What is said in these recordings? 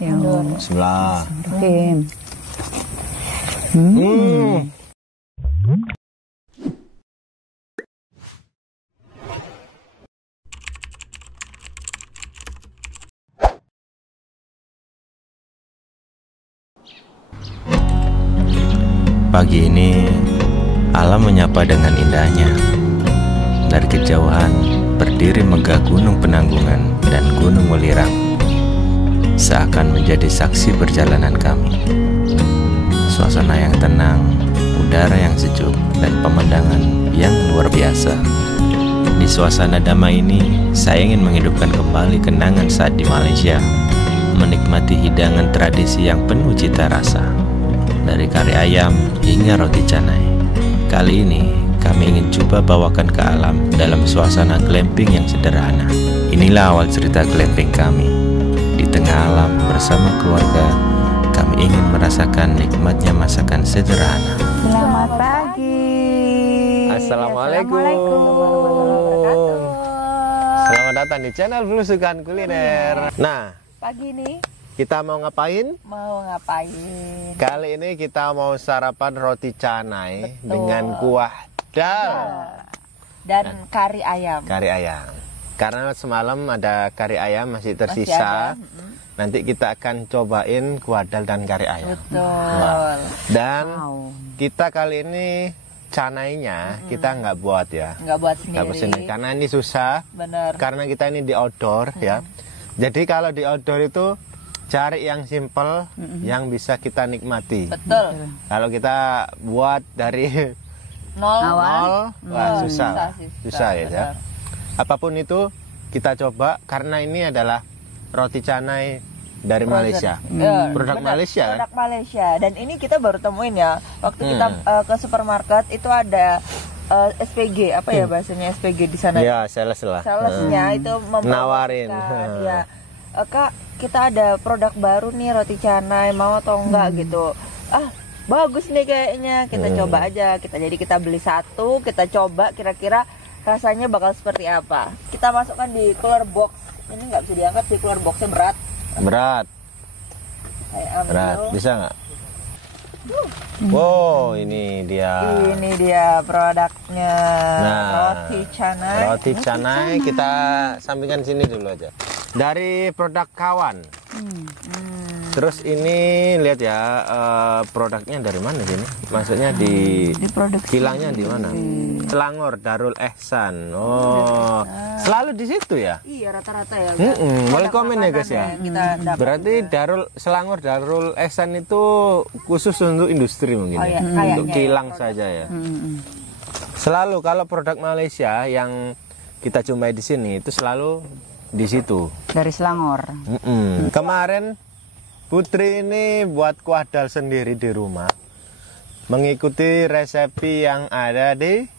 Ya. Bismillah. Oke. Pagi ini alam menyapa dengan indahnya. Dari kejauhan berdiri megah Gunung Penanggungan dan Gunung Welirang, seakan menjadi saksi perjalanan kami. Suasana yang tenang, udara yang sejuk, dan pemandangan yang luar biasa. Di suasana damai ini, saya ingin menghidupkan kembali kenangan saat di Malaysia, menikmati hidangan tradisi yang penuh cita rasa, dari kari ayam hingga roti canai. Kali ini kami ingin coba bawakan ke alam dalam suasana glamping yang sederhana. Inilah awal cerita glamping kami. Di tengah alam bersama keluarga, kami ingin merasakan nikmatnya masakan sederhana. Selamat pagi. Assalamualaikum. Selamat datang di channel Belusukan Kuliner. Nah, Pagi ini kita mau ngapain? mau ngapain? Kali ini kita mau sarapan roti canai Betul. dengan kuah dal. Dan kari ayam. Kari ayam. Karena semalam ada kari ayam masih tersisa. Masih ada. Nanti kita akan cobain kuah dal dan kari ayam. Betul. Dan Wow. kita kali ini canainya kita nggak buat ya. Nggak buat Nggak buat sendiri. sendiri. Karena ini susah. Bener. Karena kita ini di outdoor ya. Jadi kalau di outdoor itu cari yang simple, yang bisa kita nikmati. Betul. Kalau kita buat dari Nol. nol, wah Susah susah, sih, susah ya. bener. Apapun itu kita coba karena ini adalah roti canai dari Malaysia. Ya, Produk bener. Malaysia, kan? Produk Malaysia. Dan ini kita baru temuin ya. Waktu kita ke supermarket itu ada SPG, apa ya bahasanya SPG di sana? Ya, sales lah. Salesnya itu Nawarin. ya, Kak, kita ada produk baru nih roti canai, mau atau enggak gitu. Ah, bagus nih kayaknya, kita coba aja. Kita beli satu, kita coba kira-kira rasanya bakal seperti apa. Kita masukkan di cooler box. Ini nggak bisa diangkat, di cooler boxnya berat. Berat, Saya ambil. berat. Bisa nggak? Wow, ini dia. Ini dia produknya, Nah, roti canai. Roti canai kita sampingkan sini dulu aja. Dari produk kawan. Terus ini lihat ya, produknya dari mana sini? Maksudnya di kilangnya di mana? Selangor Darul Ehsan. Oh, selalu di situ ya? Iya, rata-rata ya. Boleh komen ya guys ya. Kita dapat. Berarti Selangor Darul Ehsan itu khusus untuk industri mungkin Oh, ya? iya, kayaknya Untuk ya, kilang saja ya. Selalu kalau produk Malaysia yang kita jumpai di sini itu selalu di situ. Dari Selangor. Kemarin Putri ini buat kuah dal sendiri di rumah, mengikuti resepi yang ada di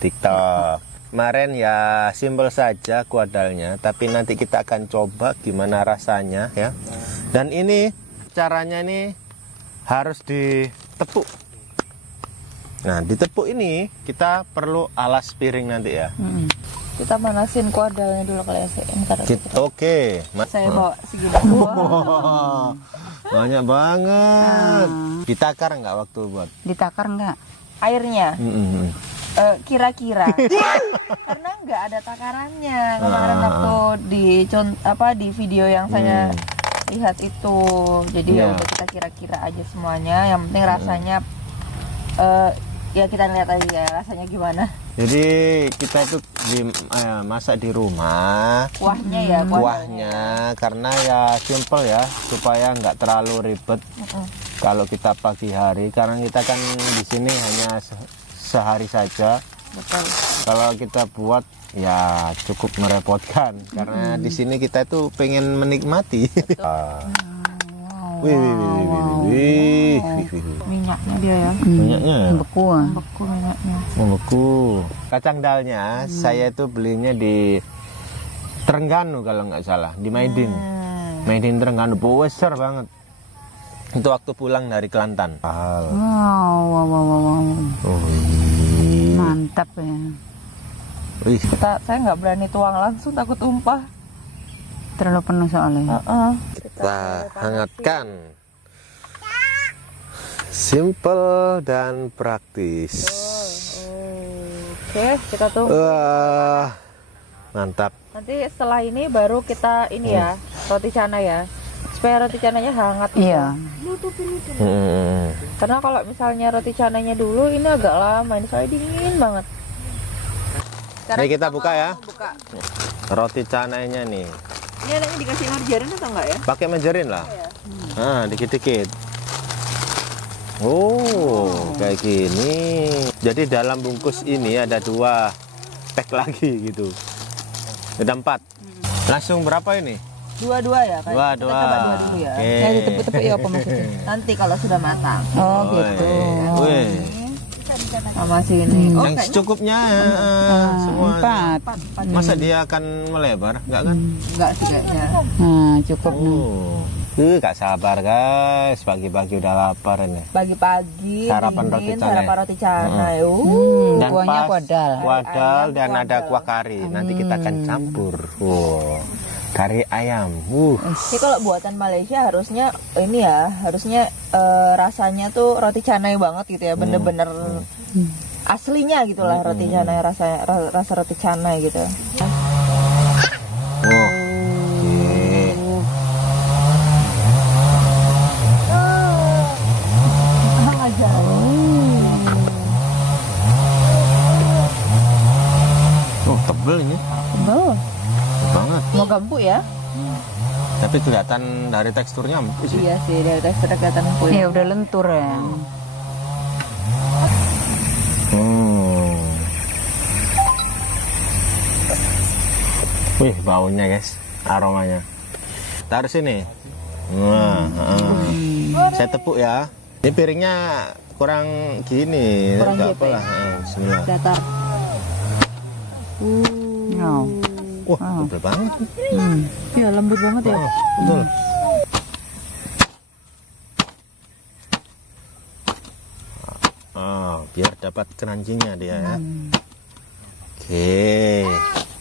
TikTok. Kemarin ya simpel saja kuah dalnya, tapi nanti kita akan coba gimana rasanya ya. Dan ini caranya ini harus ditepuk. Nah, ditepuk ini kita perlu alas piring nanti ya. Kita manasin kuah dalnya dulu kali ya. Bentar, Oke. saya bawa segini. Wah, banyak banget. Ditakar nggak waktu buat? Ditakar enggak? Airnya kira-kira karena nggak ada takarannya kemarin waktu di video yang saya lihat itu. Jadi ya udah kita kira-kira aja semuanya. Yang penting rasanya ya kita lihat aja ya rasanya gimana. Jadi kita itu masak di rumah. Kuahnya ya, Kuahnya karena ya simple ya, supaya nggak terlalu ribet. Kalau kita pagi hari, karena kita kan di sini hanya sehari saja. Betul. Kalau kita buat ya cukup merepotkan karena di sini kita itu pengen menikmati. Wih. Minyaknya dia ya. Minyaknya Beku. Beku minyaknya. membeku. Kacang dalnya saya itu belinya di Terengganu kalau nggak salah, di Maidin. Maidin Terengganu, besar banget. Itu waktu pulang dari Kelantan. Wow. Oh, Mantap ya. wih. Saya nggak berani tuang langsung, takut tumpah. Terlalu penuh soalnya. kita hangatkan. Simple dan praktis. Oke, kita tunggu. Wah, mantap. Nanti setelah ini baru kita ini ya, roti canai ya. Supaya roti canainya hangat. Iya. Karena kalau misalnya roti canainya dulu ini agak lama, ini soalnya dingin banget. Sekarang Ini kita buka ya. Buka. Roti canainya nih. Ini anaknya dikasih margarin atau enggak ya? Pakai margarin lah. Nah, dikit-dikit. Oh, kayak gini. Jadi dalam bungkus ini ada 2 pack lagi gitu. Ada 4. Langsung berapa ini? 2 ya kan? 2. Kita coba 2 dulu ya. Oke. Ya ditepuk-tepuk ya apa maksudnya? Nanti kalau sudah matang. Oh gitu. Wih. Sama sini. Oh, Yang kayaknya secukupnya semua. 4. Masa dia akan melebar? Enggak kan? enggak sih kayaknya. Nah cukup nih. Oh. Gak sabar guys, pagi-pagi udah lapar ini. Pagi-pagi Sarapan dingin, roti canai. sarapan roti canai. Dan Kuahnya pas kuadal. kuadal Ayam dan ada kuadal. kuah kari. Nanti kita akan campur. Wow. Kari ayam. Jadi kalau buatan Malaysia harusnya ini ya, harusnya rasanya tuh roti canai banget gitu ya, bener-bener aslinya gitulah roti canai, rasa roti canai gitu. Oh. Oh, tebel ini. Oh, Banget. Mau gempuk ya? Tapi kelihatan dari teksturnya empuk sih. Iya sih, dari teksturnya kelihatan empuk. ya udah lentur ya. Wih, baunya guys, aromanya. Taruh sini. Nah, saya tepuk ya. Ini piringnya kurang gini, Kurang nggak JP. apa lah. Bismillah. Datar. Oh. Wah, tebel banget. Ya lembut banget ya. Oh, betul. Oh, biar dapat crunchy-nya dia ya. Oke.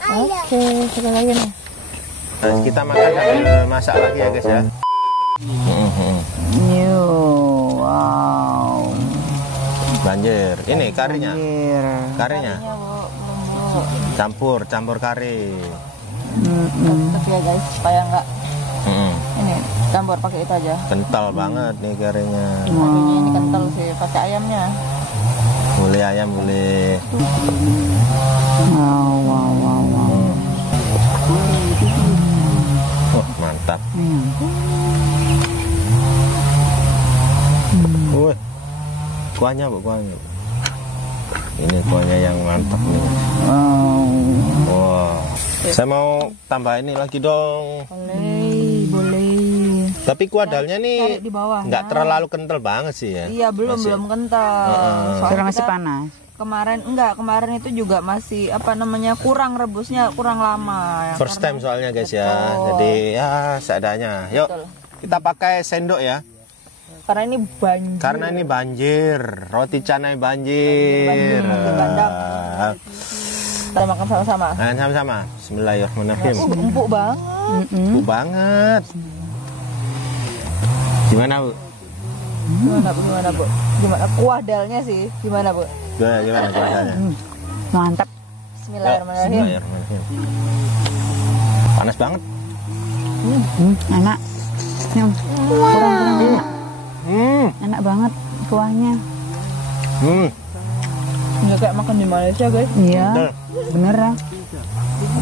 Oke, sekali lagi nih. Nah, kita makan sambil masak lagi ya guys ya. Yo, wow. Banjir. Ini karinya. Anjir. Karinya. Campur kari. Tapi ya guys, supaya nggak Mm-mm. ini campur pakai itu aja. Kental banget nih karinya. Dagingnya ini kental sih, pakai ayamnya. Boleh ayam, boleh. Wow, wow, wow, wow. Oh, mantap. Wih. Kuahnya, Bu, kuahnya. Ini kuahnya yang mantap nih. Wah. Saya mau tambah ini lagi dong. Boleh. Tapi kuadalnya nih Tarik di bawah. nggak terlalu kental banget sih ya. Iya, belum kental. Soalnya Sekarang masih kita panas. kemarin itu juga masih apa namanya kurang rebusnya kurang lama. First time soalnya guys ya. Betul. Jadi ya seadanya. Yuk, Betul. kita pakai sendok ya. Karena ini banjir. Karena ini banjir, roti canai banjir. Banjir bandang. Kita makan sama-sama. Makan sama-sama. Bismillahirrahmanirrahim. Empuk banget. Empuk banget. Gimana, Bu? Gimana Bu? Gimana kuadalnya sih? Gimana Bu? Gimana rasanya? Mantap. Bismillahirrahmanirrahim. Bismillahirrahmanirrahim. Panas banget. Enak. Kurang. Enak banget kuahnya. Nggak kayak makan di Malaysia guys. Iya, Betul. bener ya.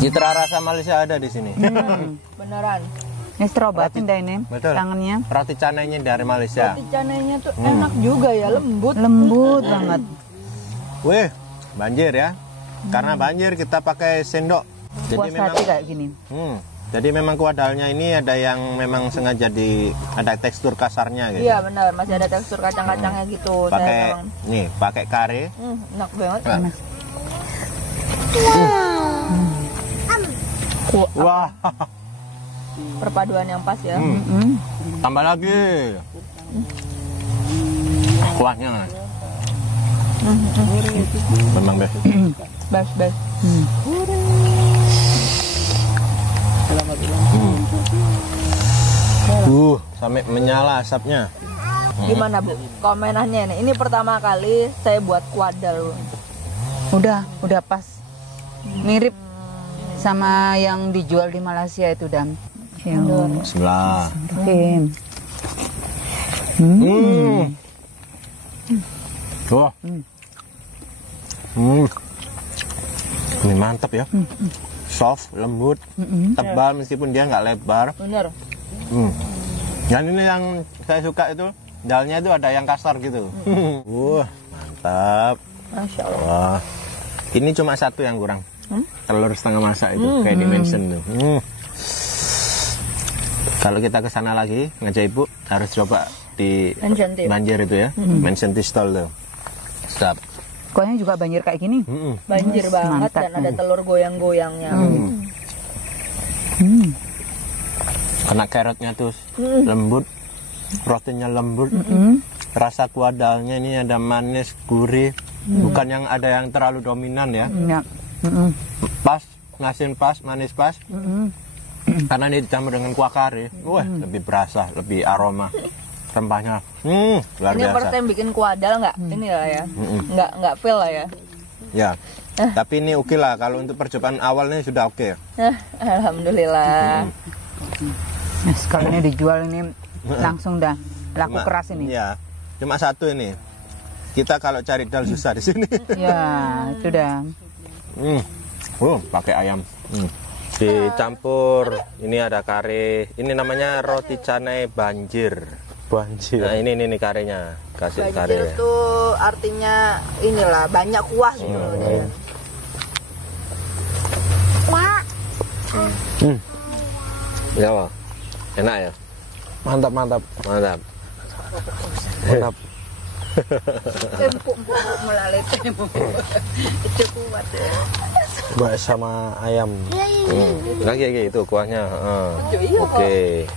Citra rasa Malaysia ada di sini. Beneran. Ini terobatin dah ini Betul. tangannya. Roti canainya dari Malaysia. Roti canainya tuh enak juga ya, lembut. Lembut banget. Wih, banjir ya. Karena banjir kita pakai sendok. Jadi Puas memang hati kayak gini. jadi memang kuadalnya ini ada yang memang sengaja ada tekstur kasarnya gitu. Iya benar, masih ada tekstur kacang-kacangnya gitu. Pakai nih, pakai kare. Enak banget. Wah. Perpaduan yang pas ya. Tambah lagi. Kuahnya. Memang deh. Best. Sampai menyala asapnya. Gimana Bu? Komenannya nih. Ini pertama kali saya buat kuadal. Udah pas. Mirip sama yang dijual di Malaysia itu, Dam. Sebelah. Oke. Wah. Ini mantap ya. Soft, lembut, tebal meskipun dia nggak lebar. Bener. Dan ini yang saya suka itu, dalnya itu ada yang kasar gitu. Wah, mantap. Masya Allah. Wah. Ini cuma satu yang kurang. Telur setengah masak itu, kayak dimension tuh. Kalau kita ke sana lagi, ngajak ibu harus coba di Banjir itu ya, Mansion Tistol tuh. Sedap. Kuahnya juga banjir kayak gini. Banjir banget. Mantap. Dan ada telur goyang-goyangnya. Kena carrotnya tuh lembut, proteinnya lembut, rasa kuadalnya ini ada manis, gurih, bukan yang ada yang terlalu dominan ya. Pas, ngasin pas, manis pas. Karena ini dicampur dengan kuah kari, wah lebih berasa, lebih aroma rempahnya. Luar Ini biasa. first time bikin kuadal nggak? Ini lah ya, nggak feel lah ya. Ya, tapi ini oke lah. Kalau untuk percobaan awalnya sudah oke. Alhamdulillah. Nah, kalau ini dijual ini langsung dah laku keras ini. Ya, cuma satu ini. Kita kalau cari dal susah di sini. Ya, sudah. Pakai ayam. Dicampur. Ini ada kare. Ini namanya roti canai banjir. Nah, ini karenya. Kasih kare. Banjir itu artinya inilah banyak kuah gitu. Ya, Wak. Enak ya? Mantap. Mantap. Empuk melalui itu kuat. Mbak sama ayam. Lagi itu kuahnya. Oke.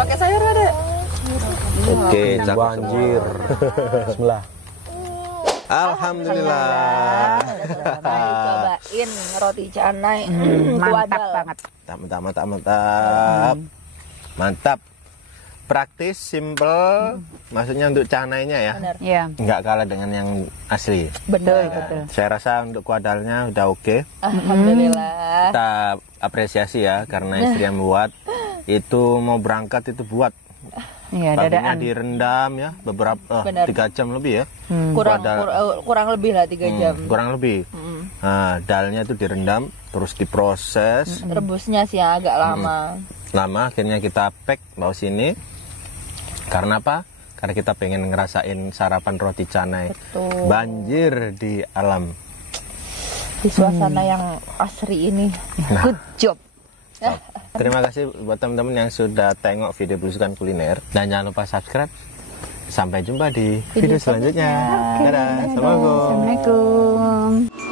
Pakai sayur ada. Oke, cakep Banjir. Bismillah. Alhamdulillah. Cobain roti canai. Mantap kuadal. banget. Mantap. Praktis, simple. Maksudnya untuk canainya ya. Benar. Ya, Nggak kalah dengan yang asli. betul. Saya rasa untuk kuadalnya udah oke. Alhamdulillah. Kita apresiasi ya karena istri yang buat. Itu mau berangkat itu buat. Iya, Paginya dadaan. direndam ya beberapa 3 jam lebih ya. Kurang lebih lah 3 jam. Kurang lebih. Nah, dalnya itu direndam terus diproses. Rebusnya sih yang agak lama. Lama akhirnya kita pack bawa sini. Karena apa? Karena kita pengen ngerasain sarapan roti canai. Betul. Banjir di alam. Di suasana yang asri ini. Good job. Terima kasih buat teman-teman yang sudah tengok video Belusukan Kuliner. Dan jangan lupa subscribe. Sampai jumpa di video selanjutnya. Dadah. Assalamualaikum. Assalamualaikum.